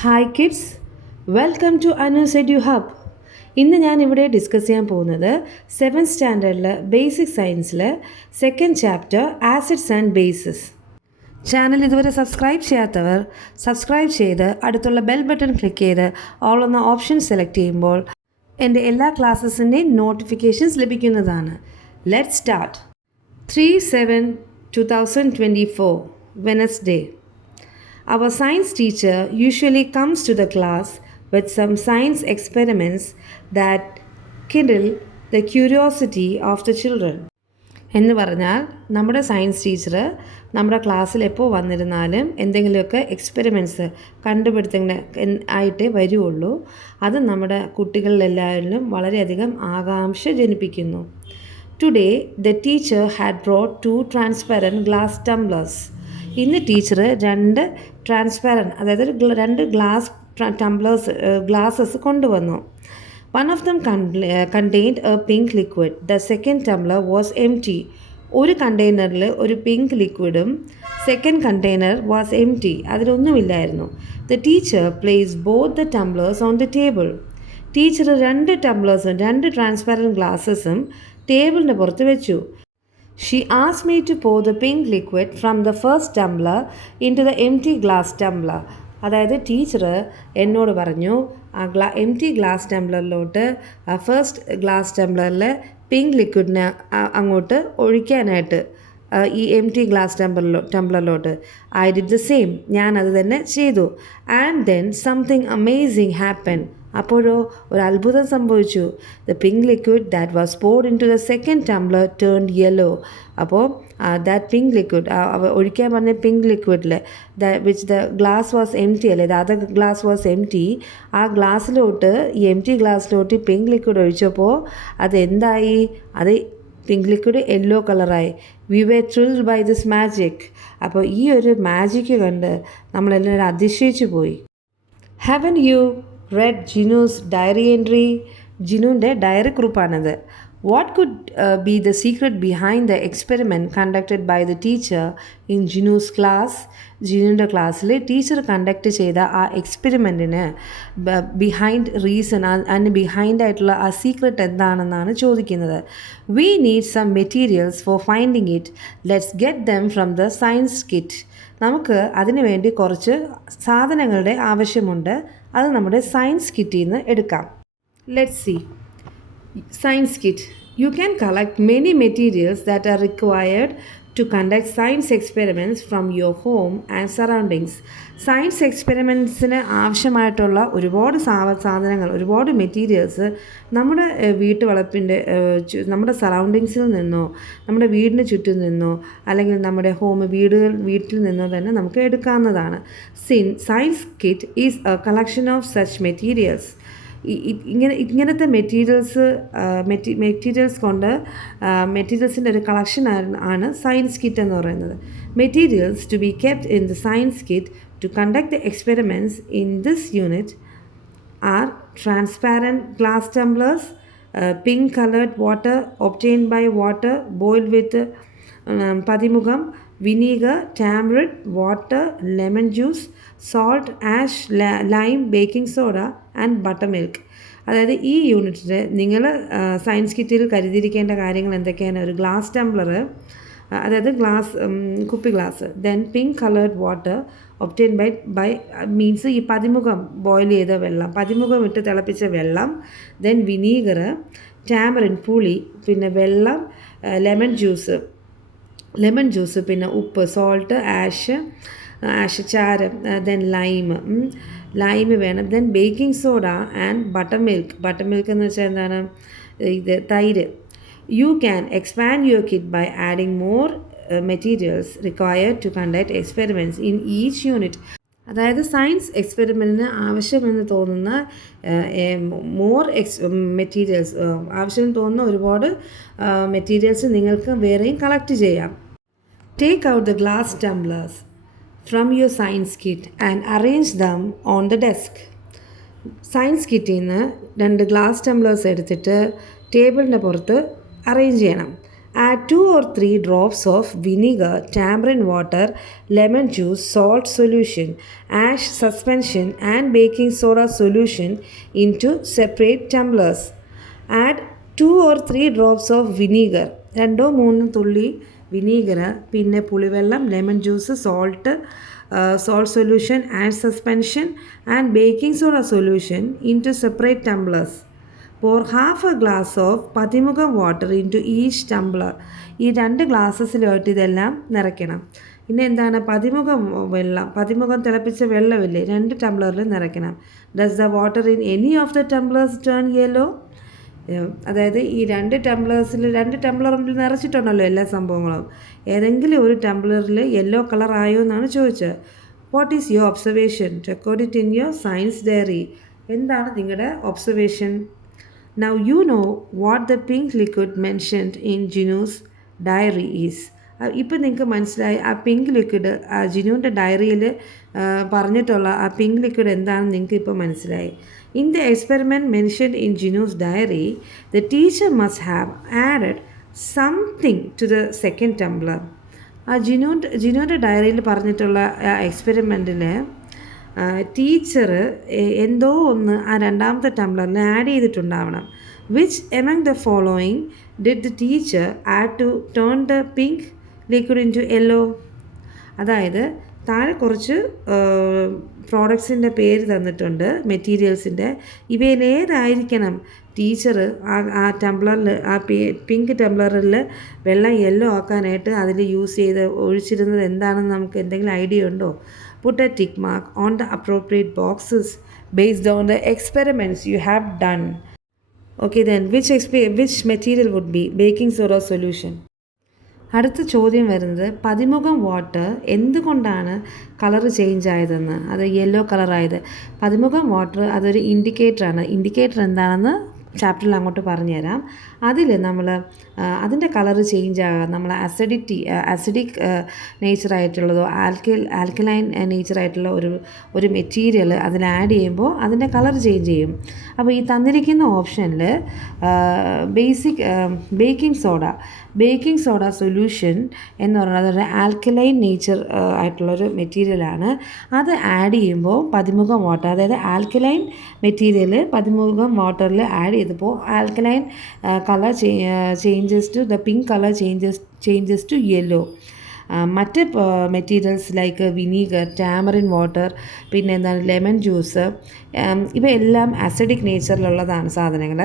Hi kids, welcome to Anu's edu hub. ഇന്ന് ഞാൻ ഇവിടെ ഡിസ്കസ് ചെയ്യാൻ പോകുന്നത് 7th സ്റ്റാൻഡേർഡിൽ ബേസിക് സയൻസിൽ second chapter acids and bases. Channel ഇതുവരെ സബ്സ്ക്രൈബ് ചെയ്യാത്തവർ സബ്സ്ക്രൈബ് ചെയ്ത് അടുത്തുള്ള ബെൽ ബട്ടൺ ക്ലിക്ക് ചെയ്ത് ഓൾ എന്ന ഓപ്ഷൻ സെലക്ട് ചെയ്യുമ്പോൾ എൻ്റെ എല്ലാ ക്ലാസ്സസിൻ്റെയും നോട്ടിഫിക്കേഷൻസ് ലഭിക്കുന്നതാണ്. Let's start. 3/7/2024 Wednesday. Our science teacher usually comes to the class with some science experiments that kindle the curiosity of the children. എന്ന് പറഞ്ഞാൽ നമ്മുടെ സയൻസ് ടീച്ചർ നമ്മുടെ ക്ലാസ്സിൽ എപ്പോൾ വന്നിരുന്നാലും എന്തെങ്കിലുമൊക്കെ എക്സ്പെരിമെൻറ്റ്സ് കണ്ടുപിടുത്തങ്ങൾ ആയിട്ടേ വരുള്ളൂ. അത് നമ്മുടെ കുട്ടികളിലെല്ലാവരിലും വളരെയധികം ആകാംക്ഷ ജനിപ്പിക്കുന്നു. Today the teacher had brought 2 transparent glass tumblers. ഇന്ന് ടീച്ചർ 2 ട്രാൻസ്പാരൻറ്റ്, അതായത് 2 ഗ്ലാസസ് കൊണ്ടുവന്നു. One of them contained a pink liquid. The second tumbler was empty. ഒരു കണ്ടെയ്നറിൽ ഒരു പിങ്ക് ലിക്വിഡും സെക്കൻഡ് കണ്ടെയ്നർ വാസ് എംറ്റി, അതിലൊന്നുമില്ലായിരുന്നു. The teacher placed both the tumblers on the table. Teacher 2 ടംബ്ലേഴ്സും 2 transparent ഗ്ലാസസും ടേബിളിന് പുറത്ത് വെച്ചു. She asked me to pour the pink liquid from the first tumbler into the empty glass tumbler. അതായത് teacher എന്നോട് പറഞ്ഞു empty glass ടംബ്ലറിലോട്ട് first glass ടംബ്ലറിൽ പിങ്ക് ലിക്വിഡിനെ അങ്ങോട്ട് ഒഴിക്കാനായിട്ട് ഈ എംറ്റി ഗ്ലാസ് ടംബ്ലറിലോട്ട്. ഐ ഡിഡ് ദ സെയിം, ഞാനത് തന്നെ ചെയ്തു. And then something amazing happen. അപ്പോഴോ ഒരു അത്ഭുതം സംഭവിച്ചു. The pink liquid that was poured into the second tumbler turned yellow. അപ്പോൾ ദാറ്റ് പിങ്ക് ലിക്വിഡ്, ഒഴിക്കാൻ പറഞ്ഞ പിങ്ക് ലിക്വിഡിൽ which the glass was empty അല്ലേ, the other glass was empty, ആ ഗ്ലാസ്സിലോട്ട് ഈ എംറ്റി ഗ്ലാസ്സിലോട്ട് പിങ്ക് ലിക്വിഡ് ഒഴിച്ചപ്പോൾ അതെന്തായി? അത് പിങ്ക് ലിക്വിഡ് യെല്ലോ കളറായി. We were thrilled by this magic. അപ്പോൾ ഈ ഒരു മാജിക്ക് കണ്ട് നമ്മളെല്ലാവരും അതിശയിച്ചു പോയി. Haven't you read Jinu's diary entry? ജിനുവിൻ്റെ ഡയറി കുറിപ്പാണത്. What could be the secret behind the experiment conducted by the teacher in Jinu's class? ജിനുവിൻ്റെ ക്ലാസ്സിൽ ടീച്ചർ കണ്ടക്ട് ചെയ്ത ആ എക്സ്പെരിമെൻറ്റിന് ബിഹൈൻഡ് റീസൺ, അതിന് ബിഹൈൻഡായിട്ടുള്ള ആ സീക്രട്ട് എന്താണെന്നാണ് ചോദിക്കുന്നത്. We need some materials for finding it. Let's get them from the science kit. നമുക്ക് അതിനു വേണ്ടി കുറച്ച് സാധനങ്ങളുടെ ആവശ്യമുണ്ട്. അത് നമ്മുടെ സയൻസ് കിറ്റിൽ നിന്ന് എടുക്കാം. Let's see. Science kit. You can collect many materials that are required to conduct science experiments from your home and surroundings. Science എക്സ്പെരിമെൻറ്റ്സിന് ആവശ്യമായിട്ടുള്ള ഒരുപാട് സാധനങ്ങൾ, ഒരുപാട് മെറ്റീരിയൽസ് നമ്മുടെ വീട്ടുവളപ്പിൻ്റെ നമ്മുടെ സറൗണ്ടിങ്സിൽ നിന്നോ നമ്മുടെ വീടിന് ചുറ്റും നിന്നോ അല്ലെങ്കിൽ നമ്മുടെ വീട്ടിൽ നിന്നോ തന്നെ നമുക്ക് എടുക്കാവുന്നതാണ്. Science kit is a collection of such materials. ഇങ്ങനത്തെ മെറ്റീരിയൽസ് കൊണ്ട് മെറ്റീരിയൽസിൻ്റെ ഒരു കളക്ഷൻ ആണ് സയൻസ് കിറ്റ് എന്ന് പറയുന്നത്. Materials to be kept in the science kit to conduct the experiments in this unit are transparent glass tumblers, pink colored water obtained by water boiled with padimugam, vinegar, tamarind, water, lemon juice, salt, ash, lime, baking soda and buttermilk. അതായത് ഈ യൂണിറ്റിൽ നിങ്ങൾ science കിറ്റിൽ കരുതിയിരിക്കേണ്ട കാര്യങ്ങൾ എന്തൊക്കെയാണ്? ഒരു glass tumbler, അതായത് കുപ്പി glass, then pink coloured water obtain by means ഈ പതിമുഖം ബോയിൽ ചെയ്ത വെള്ളം, പതിമുഖം ഇട്ട് തിളപ്പിച്ച വെള്ളം, ദെൻ വിനീഗർ, ടാമറിൻ പുളി, പിന്നെ വെള്ളം, ലെമൺ ജ്യൂസ്, പിന്നെ ഉപ്പ്, സോൾട്ട്, ആഷ് ചാരം, ദെൻ ലൈം വേണം, then baking soda and butter milk എന്ന് വെച്ചാൽ എന്താണ്? ഇത് തൈര്. You can expand your kit by adding more materials required to conduct experiments in each unit. അതായത് സയൻസ് എക്സ്പെരിമെൻറ്റിന് ആവശ്യമെന്ന് തോന്നുന്ന മെറ്റീരിയൽസ്, ആവശ്യമെന്ന് തോന്നുന്ന ഒരുപാട് മെറ്റീരിയൽസ് നിങ്ങൾക്ക് വേറെയും കളക്ട് ചെയ്യാം. Take out the glass tumblers from your science kit and arrange them on the desk. Science കിറ്റിൽ നിന്ന് 2 ഗ്ലാസ് ടംബ്ലേഴ്സ് എടുത്തിട്ട് ടേബിളിൻ്റെ പുറത്ത് അറേഞ്ച് ചെയ്യണം. Add 2 or 3 drops of vinegar, tamarind water, lemon juice, salt solution, ash suspension, and baking soda solution into separate tumblers. Add 2 or 3 drops of vinegar. 2-3 തുള്ളി vinegar, പിന്നെ പുളിവെള്ളം, lemon juice, salt solution, ash suspension, and baking soda solution into separate tumblers. Pour half a glass of പതിമുഖം water into each tumbler. ഈ 2 ഗ്ലാസ്സസിലോട്ട് ഇതെല്ലാം നിറയ്ക്കണം. പിന്നെ എന്താണ് പതിമുഖം തിളപ്പിച്ച വെള്ളമില്ലേ, 2 ടംബ്ലറിൽ നിറയ്ക്കണം. Does the water in any of the tumblers turn yellow? അതായത് ഈ 2 ടംബ്ലറിൽ നിറച്ചിട്ടുണ്ടല്ലോ എല്ലാ സംഭവങ്ങളും, ഏതെങ്കിലും ഒരു ടംബ്ലറിൽ യെല്ലോ കളർ ആയോ എന്നാണ് ചോദിച്ചത്. What is your observation? Record it in your science diary. എന്താണ് നിങ്ങളുടെ observation? Now you know what the pink liquid mentioned in Jinu's diary is. ഇപ്പോൾ നിങ്ങൾക്ക് മനസ്സിലായി ആ പിങ്ക് ലിക്വിഡ് ആ ജിനുവിൻ്റെ ഡയറിയിൽ പറഞ്ഞിട്ടുള്ള ആ പിങ്ക് ലിക്വിഡ് എന്താണെന്ന് നിങ്ങൾക്ക് ഇപ്പോൾ മനസ്സിലായി. In the experiment mentioned in Jinu's diary, the teacher must have added something to the second tumbler. ആ ജിനുവിൻ്റെ ഡയറിയിൽ പറഞ്ഞിട്ടുള്ള എക്സ്പെരിമെൻറ്റിൽ ടീച്ചർ എന്തോ ഒന്ന് ആ 2ാമത്തെ ടംബ്ലറിൽ ആഡ് ചെയ്തിട്ടുണ്ടാവണം. Which among the following did the teacher add to turn the pink liquid into yellow? അതായത് താഴെ കുറച്ച് പ്രോഡക്ട്സിൻ്റെ പേര് തന്നിട്ടുണ്ട്, മെറ്റീരിയൽസിൻ്റെ. ഇവയിലേതായിരിക്കണം ടീച്ചർ ആ ടംബ്ലറിൽ, ആ പിങ്ക് ടംബ്ലറിൽ വെള്ളം യെല്ലോ ആക്കാനായിട്ട് അതിൽ ഒഴിച്ചിരുന്നത് എന്താണെന്ന് നമുക്ക് എന്തെങ്കിലും ഐഡിയ ഉണ്ടോ? Put a tick mark on the appropriate boxes based on the experiments you have done. Okay, then which material would be baking soda solution? അടുത്ത ചോദ്യം വരുന്നത് പതിമുഖം വാട്ടർ എന്തുകൊണ്ടാണ് കളർ ചേഞ്ച് ആയതെന്ന്, അത് യെല്ലോ കളറായത്. പതിമുഖം വാട്ടർ അതൊരു ഇൻഡിക്കേറ്ററാണ്. ഇൻഡിക്കേറ്റർ എന്താണെന്ന് ചാപ്റ്ററിൽ അങ്ങോട്ട് പറഞ്ഞുതരാം. അതിൽ നമ്മൾ അതിൻ്റെ കളർ ചേഞ്ച് ആകാം. നമ്മൾ അസിഡിക് നേച്ചറായിട്ടുള്ളതോ ആൽക്കലൈൻ നേച്ചറായിട്ടുള്ള ഒരു മെറ്റീരിയൽ അതിൽ ആഡ് ചെയ്യുമ്പോൾ അതിൻ്റെ കളർ ചേഞ്ച് ചെയ്യും. അപ്പോൾ ഈ തന്നിരിക്കുന്ന ഓപ്ഷനിൽ ബേക്കിംഗ് സോഡ സൊല്യൂഷൻ എന്ന് പറയുന്നത് ഒരു ആൽക്കലൈൻ നേച്ചർ ആയിട്ടുള്ളൊരു മെറ്റീരിയലാണ്. അത് ആഡ് ചെയ്യുമ്പോൾ പതിമുഖം വാട്ടർ, അതായത് ആൽക്കലൈൻ മെറ്റീരിയൽ പതിമുഖം വാട്ടറിൽ ആഡ് ചെയ്തപ്പോൾ alkaline colour changes to the pink colour changes to yellow. മറ്റ് materials like vinegar, tamarind water, പിന്നെ എന്താണ് ലെമൺ ജ്യൂസ്, ഇവയെല്ലാം അസിഡിക് നേച്ചറിലുള്ളതാണ് സാധനങ്ങൾ.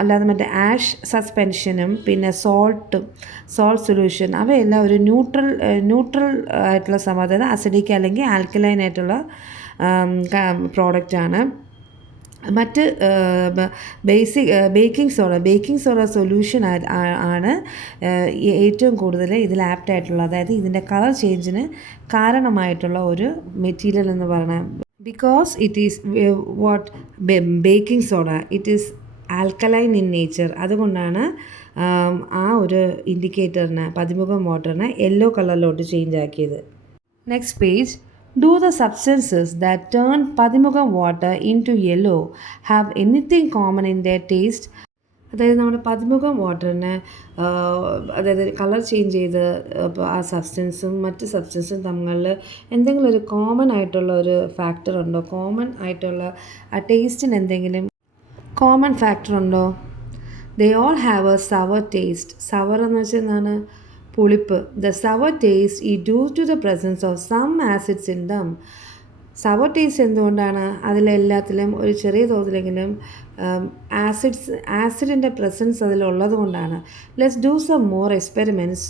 അല്ലാതെ മറ്റേ ആഷ് സസ്പെൻഷനും പിന്നെ സോൾട്ട് സൊല്യൂഷൻ അവയെല്ലാം ഒരു ന്യൂട്രൽ ആയിട്ടുള്ള സംഭവം, അതായത് അസിഡിക് അല്ലെങ്കിൽ ആൽക്കലൈൻ ആയിട്ടുള്ള പ്രോഡക്റ്റാണ്. മറ്റ് ബേക്കിംഗ് സോഡ സൊല്യൂഷൻ ആണ് ഏറ്റവും കൂടുതൽ ഇതിൽ ആപ്റ്റായിട്ടുള്ള, അതായത് ഇതിൻ്റെ കളർ ചേഞ്ചിന് കാരണമായിട്ടുള്ള ഒരു മെറ്റീരിയൽ എന്ന് പറയുന്നത്. Because it is baking soda it is alkaline in nature. അതുകൊണ്ടാണ് ആ ഒരു ഇൻഡിക്കേറ്ററിന് പതിമുഖം വാട്ടറിന് യെല്ലോ കളറിലോട്ട് ചേഞ്ച് ആക്കിയത്. Next page. Do the substances that turn പതിമുഖം water into yellow have anything common in their taste? അതായത് നമ്മുടെ പതിമുഖം വാട്ടറിന് അതായത് കളർ ചേഞ്ച് ചെയ്ത് ആ സബ്സ്റ്റൻസും മറ്റ് സബ്സ്റ്റൻസും തമ്മിൽ എന്തെങ്കിലും ഒരു കോമൺ ആയിട്ടുള്ള ഒരു ഫാക്ടർ ഉണ്ടോ? കോമൺ ആയിട്ടുള്ള ആ ടേസ്റ്റിന് എന്തെങ്കിലും കോമൺ ഫാക്ടർ ഉണ്ടോ? They all have a sour taste. Sour എന്ന് വെച്ചാൽ എന്താണ്? പുളിപ്പ്. The sour taste is due to the presence of some acids in them. Sour taste എന്തുകൊണ്ടാണ്? അതിലെല്ലാത്തിലും ഒരു ചെറിയ തോതിലെങ്കിലും ആസിഡിൻ്റെ പ്രസൻസ് അതിലുള്ളത് കൊണ്ടാണ്. Let's do some more experiments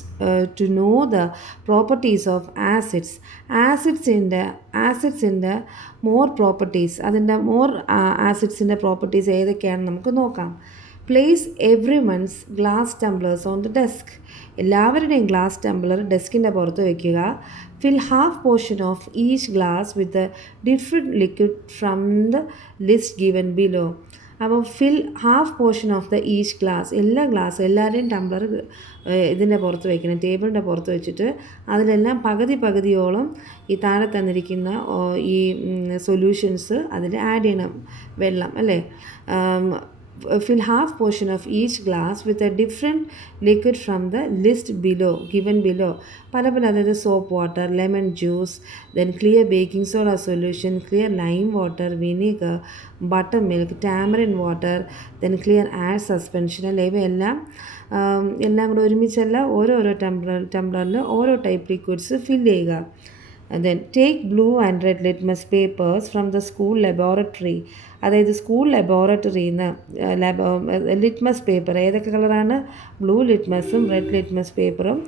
to know the properties of acids. ആസിഡ്സിൻ്റെ മോർ പ്രോപ്പർട്ടീസ്, അതിൻ്റെ ആസിഡ്സിൻ്റെ പ്രോപ്പർട്ടീസ് ഏതൊക്കെയാണെന്ന് നമുക്ക് നോക്കാം. Place everyone's glass tumblers on the desk. എല്ലാവരുടെയും ഗ്ലാസ് ടംബ്ലർ ഡെസ്കിൻ്റെ പുറത്ത് വയ്ക്കുക. Fill half portion of each glass with different liquid from the list given below. അപ്പോൾ fill half portion of the each glass, എല്ലാവരുടെയും Tumblr ഇതിൻ്റെ പുറത്ത് വയ്ക്കണം, ടേബിളിൻ്റെ പുറത്ത് വെച്ചിട്ട് അതിലെല്ലാം പകുതിയോളം ഈ താഴെ തന്നിരിക്കുന്ന ഈ സൊല്യൂഷൻസ് അതിൽ ആഡ് ചെയ്യണം, വെള്ളം അല്ലേ. fill half portion of each glass with a different liquid from the list below given below. പല പല അതായത് soap water, lemon juice, then clear baking soda solution, clear lime water, vinegar, butter milk, tamarind water, then clear add suspension അല്ലെ, ഇവയെല്ലാം എല്ലാം കൂടെ ഒരുമിച്ചല്ല ഓരോരോ ടംബ്ലറിൽ ഓരോ ടൈപ്പ് ലിക്വിഡ്സ് ഫില്ല് ചെയ്യുക. then take blue and red litmus papers from the school laboratory. അതായത് സ്കൂൾ ലബോറട്ടറിയിൽ നിന്ന് ലിറ്റ്മസ് പേപ്പർ ഏതൊക്കെ കളറാണ്, ബ്ലൂ ലിറ്റ്മസും റെഡ് ലിറ്റ്മസ് പേപ്പറും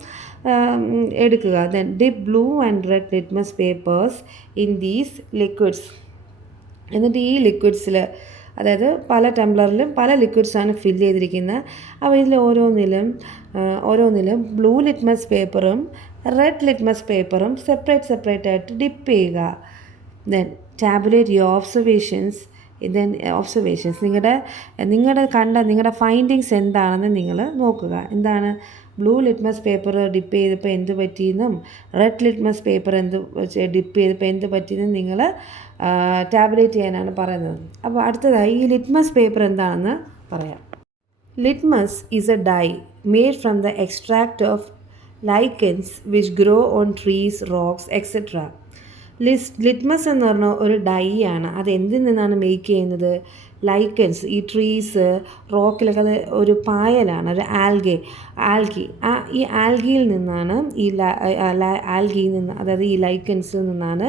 എടുക്കുക. Then dip blue and red litmus papers in these liquids. എന്നിട്ട് ഈ ലിക്വിഡ്സിൽ അതായത് പല ടംബ്ലറിലും പല ലിക്വിഡ്സാണ് ഫില്ല് ചെയ്തിരിക്കുന്നത്. അപ്പോൾ ഇതിൽ ഓരോന്നിലും ബ്ലൂ ലിറ്റ്മസ് പേപ്പറും റെഡ് ലിറ്റ്മസ് പേപ്പറും സെപ്പറേറ്റ് ആയിട്ട് ഡിപ്പ് ചെയ്യുക. ദെൻ ടാബുലേറ്റ് യുവർ ഒബ്സർവേഷൻസ് നിങ്ങളുടെ ഫൈൻഡിങ്സ് എന്താണെന്ന് നിങ്ങൾ നോക്കുക. എന്താണ്, ബ്ലൂ ലിറ്റ്മസ് പേപ്പർ ഡിപ്പ് ചെയ്തപ്പോൾ എന്ത് പറ്റിയെന്നും റെഡ് ലിറ്റ്മസ് പേപ്പർ ഡിപ്പ് ചെയ്തപ്പോൾ എന്ത് പറ്റിയെന്നും നിങ്ങൾ ടാബുലേറ്റ് ചെയ്യാനാണ് പറയുന്നത്. അപ്പോൾ അടുത്തതായി ഈ ലിറ്റ്മസ് പേപ്പർ എന്താണെന്ന് പറയാം. Litmus is a dye made from the extract of lichens which grow on trees, rocks, etc. Litmus എന്ന് പറഞ്ഞാൽ ഒരു ഡൈ ആണ്. അത് എന്തിൽ നിന്നാണ് മേക്ക് ചെയ്യുന്നത്? ലൈക്കൻസ്, ഈ ട്രീസ്, റോക്കിലൊക്കെ അത് ഒരു പായലാണ്, ഒരു ആൽഗി. ഈ ആൽഗിയിൽ നിന്നാണ് അതായത് ഈ ലൈക്കൻസിൽ നിന്നാണ്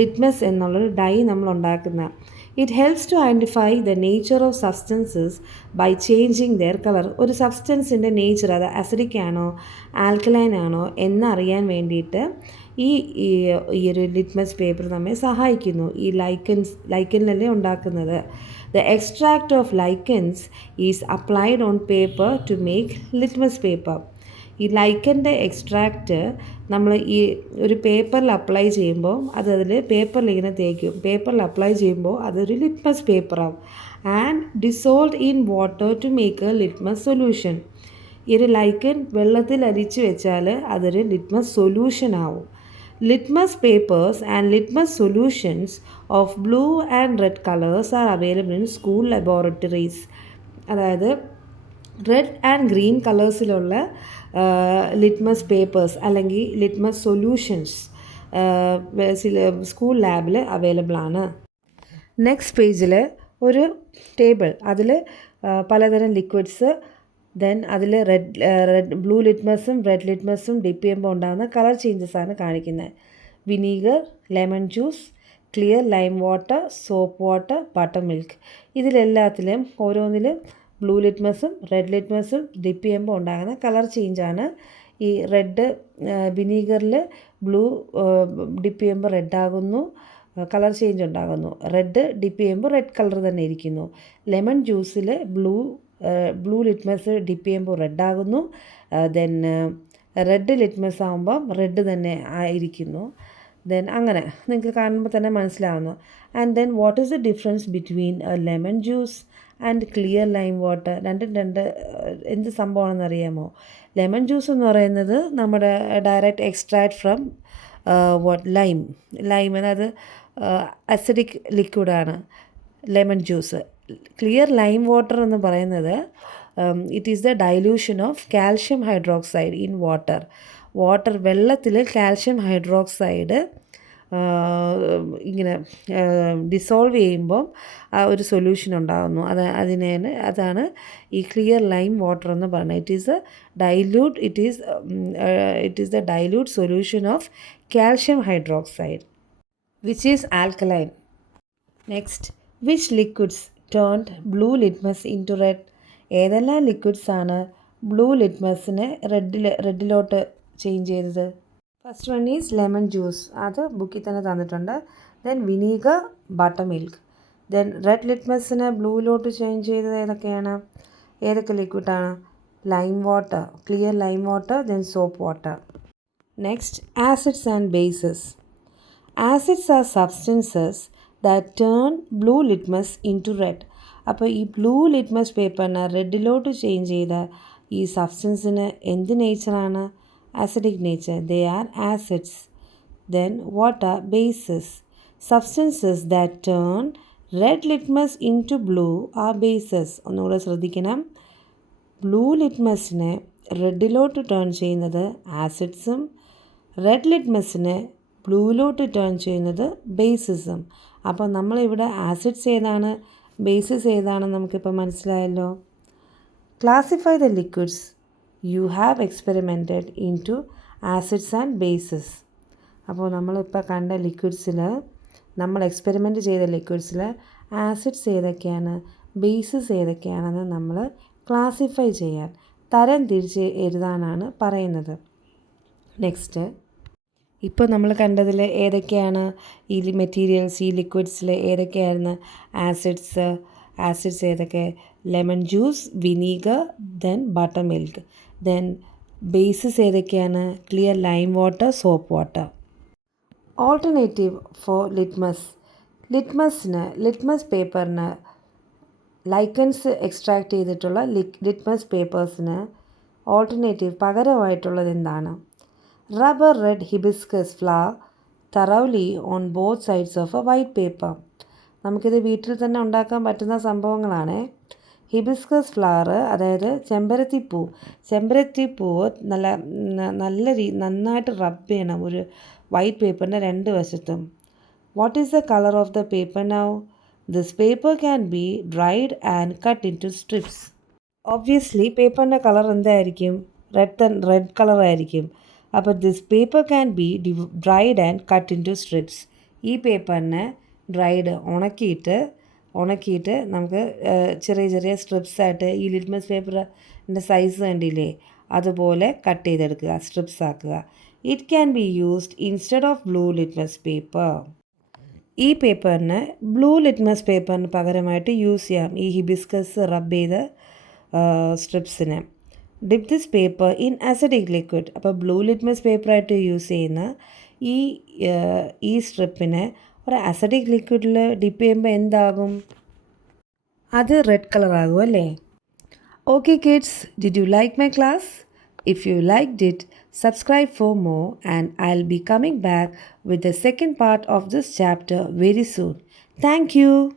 ലിറ്റ്മസ് എന്നുള്ളൊരു ഡൈ നമ്മൾ ഉണ്ടാക്കുന്നത്. It helps to identify the nature of substances by changing their colour. ഒരു സബ്സ്റ്റൻസിൻ്റെ നേച്ചർ അത് അസിഡിക് ആണോ ആൽക്കലൈൻ ആണോ എന്നറിയാൻ വേണ്ടിയിട്ട് ഈ ഒരു ലിറ്റ്മസ് പേപ്പർ നമ്മെ സഹായിക്കുന്നു. ഈ ലൈക്കനിലല്ലേ ഉണ്ടാക്കുന്നത്. The extract of lichens is applied on paper two make litmus paper. ഈ ലൈക്കൻ്റെ എക്സ്ട്രാക്റ്റ് നമ്മൾ ഈ ഒരു പേപ്പറിൽ അപ്ലൈ ചെയ്യുമ്പോൾ അതിൽ പേപ്പറിൽ ഇങ്ങനെ തേക്കും. പേപ്പറിൽ അപ്ലൈ ചെയ്യുമ്പോൾ അതൊരു ലിറ്റ്മസ് പേപ്പറാവും. And dissolve in water to make a litmus solution. ഈ ഒരു ലൈക്കൻ വെള്ളത്തിൽ അരിച്ച് വെച്ചാൽ അതൊരു ലിറ്റ്മസ് സൊല്യൂഷൻ ആവും. Litmus papers and litmus solutions of blue and red colours are available in school laboratories. അതായത് റെഡ് ആൻഡ് ഗ്രീൻ കളേഴ്സിലുള്ള ലിറ്റ്മസ് പേപ്പേഴ്സ് അല്ലെങ്കിൽ ലിറ്റ്മസ് സൊല്യൂഷൻസ് സ്കൂൾ ലാബിൽ അവൈലബിൾ ആണ്. നെക്സ്റ്റ് പേജിൽ ഒരു ടേബിൾ, അതിൽ പലതരം ലിക്വിഡ്സ്, ദെൻ അതിൽ ബ്ലൂ ലിറ്റ്മസും റെഡ് ലിറ്റ്മസും ഡിപ്പ് ചെയ്യുമ്പോൾ ഉണ്ടാകുന്ന കളർ ചേഞ്ചസ് ആണ് കാണിക്കുന്നത്. Vinegar, lemon juice, clear lime water, soap water, buttermilk. ഇതിലെല്ലാത്തിലും ഓരോന്നിലും ബ്ലൂ ലിറ്റ്മസും റെഡ് ലിറ്റ്മസും ഡിപ്പ് ചെയ്യുമ്പോൾ ഉണ്ടാകുന്ന കളർ ചേഞ്ചാണ്. ഈ റെഡ് വിനീഗറിൽ ബ്ലൂ ഡിപ്പ് ചെയ്യുമ്പോൾ റെഡ് ആകുന്നു, കളർ ചേഞ്ച് ഉണ്ടാകുന്നു. റെഡ് ഡിപ്പ് ചെയ്യുമ്പോൾ റെഡ് കളർ തന്നെ ഇരിക്കുന്നു. ലെമൺ ജ്യൂസിൽ ബ്ലൂ ലിറ്റ്മസ് ഡിപ്പ് ചെയ്യുമ്പോൾ റെഡ് ആകുന്നു. ദെൻ റെഡ് ലിറ്റ്മസ് ആകുമ്പം റെഡ് തന്നെ ആയിരിക്കുന്നു. ദെൻ അങ്ങനെ നിങ്ങൾക്ക് കാണുമ്പോൾ തന്നെ മനസ്സിലാവുന്നു. And then what is the difference between lemon juice and clear lime water? രണ്ട് എന്ത് സംഭവമാണെന്ന് അറിയാമോ? ലെമൺ ജ്യൂസ് എന്ന് പറയുന്നത് നമ്മുടെ ഡയറക്റ്റ് എക്സ്ട്രാക്ട് ഫ്രം ലൈം അതായത് അസിഡിക് ലിക്വിഡാണ് lemon juice. Clear lime water എന്ന് പറയുന്നത് it is the dilution of calcium hydroxide in water. വെള്ളത്തിൽ കാൽഷ്യം ഹൈഡ്രോക്സൈഡ് ഇങ്ങനെ ഡിസോൾവ് ചെയ്യുമ്പം ഒരു സൊല്യൂഷൻ ഉണ്ടാകുന്നു. അതാണ് ഈ ക്ലിയർ ലൈം വാട്ടർ എന്ന് പറയുന്നത്. It is the dilute solution of calcium hydroxide which is alkaline. Next, which liquids turned blue litmus into red? ഏതെല്ലാം ലിക്വിഡ്സാണ് ബ്ലൂ ലിറ്റ്മസിനെ റെഡിലോട്ട് ചേഞ്ച് ചെയ്തത്? First one is lemon juice, അത് ബുക്കിൽ തന്നെ തന്നിട്ടുണ്ട്. Then vinegar, butter milk. Then red ലിറ്റ്മസിനെ ബ്ലൂയിലോട്ട് ചേഞ്ച് ചെയ്തത് ഏതൊക്കെ ലിക്വിഡാണ്? Lime water, clear lime water, then soap water. Next, acids and bases. Acids are substances that turn blue litmus into red. അപ്പോൾ ഈ ബ്ലൂ ലിറ്റ്മസ് പേപ്പറിനെ റെഡിലോട്ട് change ചെയ്ത ഈ സബ്സ്റ്റൻസിന് എന്ത് നേച്ചറാണ്? acidic nature. They are acids. Then what are bases? Substances that turn red litmus into blue are bases. ഒന്നുകൂടെ ശ്രദ്ധിക്കണം. ബ്ലൂ ലിറ്റ്മസിനെ റെഡിലോട്ട് ടേൺ ചെയ്യുന്നത് ആസിഡ്സും റെഡ് ലിറ്റ്മസിനെ ബ്ലൂയിലോട്ട് ടേൺ ചെയ്യുന്നത് ബേസിസും. അപ്പോൾ നമ്മളിവിടെ ആസിഡ്സ് ഏതാണ് ബേസിസ് ഏതാണെന്ന് നമുക്കിപ്പോൾ മനസ്സിലായല്ലോ. Classify the liquids you have experimented into acids and bases. അപ്പോൾ നമ്മളിപ്പോൾ കണ്ട ലിക്വിഡ്സിൽ, നമ്മൾ എക്സ്പെരിമെൻറ്റ് ചെയ്ത ലിക്വിഡ്സിൽ ആസിഡ്സ് ഏതൊക്കെയാണ് ബേസസ് ഏതൊക്കെയാണെന്ന് നമ്മൾ ക്ലാസിഫൈ ചെയ്യാൻ, തരം തിരിച്ച് എഴുതാനാണ് പറയുന്നത്. നെക്സ്റ്റ്, ഇപ്പോൾ നമ്മൾ കണ്ടതിൽ ഏതൊക്കെയാണ് ഈ മെറ്റീരിയൽസ്, ഈ ലിക്വിഡ്സിൽ ഏതൊക്കെയായിരുന്നു ആസിഡ്സ് ഏതൊക്കെ? Lemon juice, vinegar, then buttermilk. Then bases ഏതൊക്കെയാണ്? Clear lime water, soap water. Alternative for litmus പേപ്പറിന് ലൈക്കൻസ് എക്സ്ട്രാക്ട് ചെയ്തിട്ടുള്ള ലിറ്റ്മസ് പേപ്പേഴ്സിന് ഓൾട്ടർനേറ്റീവ് പകരമായിട്ടുള്ളത് എന്താണ്? Rub red hibiscus flower thoroughly on both sides of a white paper. നമുക്കിത് വീട്ടിൽ തന്നെ ഉണ്ടാക്കാൻ പറ്റുന്ന സംഭവങ്ങളാണ്. ഹിബിസ്കസ് ഫ്ലവർ, അതായത് ചെമ്പരത്തിപ്പൂവ് നന്നായിട്ട് റബ്ബ് ചെയ്യണം ഒരു വൈറ്റ് പേപ്പറിൻ്റെ രണ്ട് വശത്തും. What is the colour of the paper now? This paper can be dried and cut into strips. Obviously പേപ്പറിൻ്റെ കളർ എന്തായിരിക്കും? റെഡ് കളർ ആയിരിക്കും. അപ്പോൾ this paper can be dried and cut into strips. ഈ പേപ്പറിനെ ഉണക്കിയിട്ട് നമുക്ക് ചെറിയ ചെറിയ സ്ട്രിപ്സായിട്ട്, ഈ ലിറ്റ്മസ് പേപ്പറിൻ്റെ സൈസ് കണ്ടില്ലേ, അതുപോലെ കട്ട് ചെയ്തെടുക്കുക, സ്ട്രിപ്സ് ആക്കുക. It can be used instead of blue litmus paper. ഈ പേപ്പറിന് ബ്ലൂ ലിറ്റ്മസ് പേപ്പറിന് പകരമായിട്ട് യൂസ് ചെയ്യാം ഈ ഹിബിസ്കസ് റബ്ബ് ചെയ്ത സ്ട്രിപ്സിന്. Dip this paper in acidic liquid. അപ്പോൾ ബ്ലൂ ലിറ്റ്മസ് പേപ്പറായിട്ട് യൂസ് ചെയ്യുന്ന ഈ സ്ട്രിപ്പിനെ ഒരു അസിഡിക് ലിക്വിഡിൽ ഡിപ്പ് ചെയ്യുമ്പോൾ എന്താകും? അത് റെഡ് കളർ ആകും അല്ലേ? Okay kids, did you like my class? If you liked it, subscribe for more and I'll be coming back with the second part of this chapter very soon. Thank you.